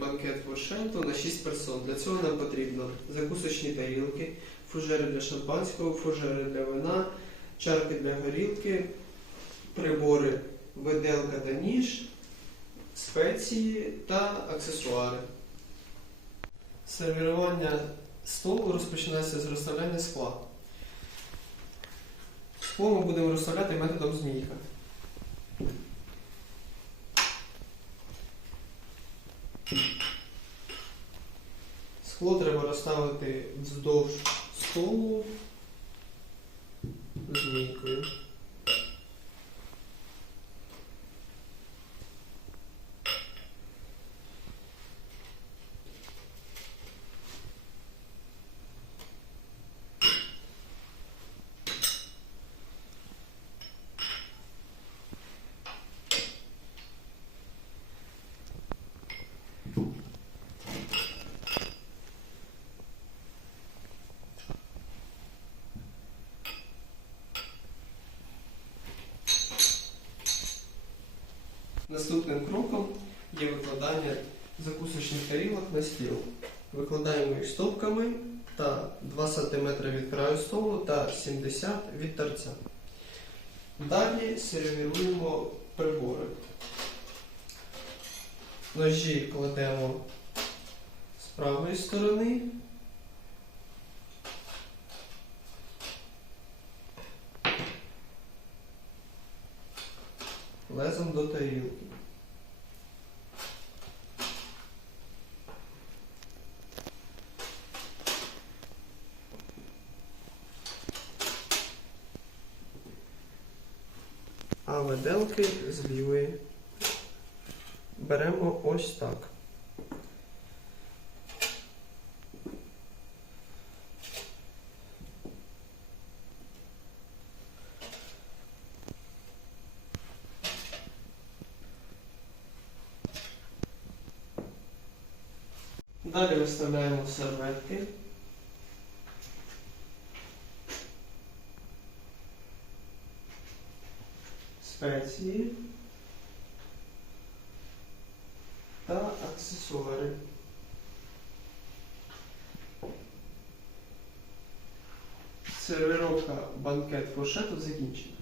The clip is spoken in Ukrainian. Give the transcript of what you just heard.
банкет фуршенту на 6 персон. Для цього нам потрібно закусочні тарілки, фужери для шампанського, фужери для вина, чарки для горілки, прибори, виделка та ніж, спеції та аксесуари. Сервірування столу розпочинається з розставляння скла. Скло ми будемо розставляти методом змійка. Thank you. Скло треба розставити вздовж столу змійкою. Наступним кроком є викладання закусочних тарілок на стіл. Викладаємо їх стовпками та 2 см від краю столу та 70 від торця. Далі сервіруємо прибори. Ножі кладемо з правої сторони. Лезом до тарілки. А виделки з лівої беремо ось так. Далі виставляємо серветки. Спеції та аксесуари. Сервіровка банкет фуршету закінчена.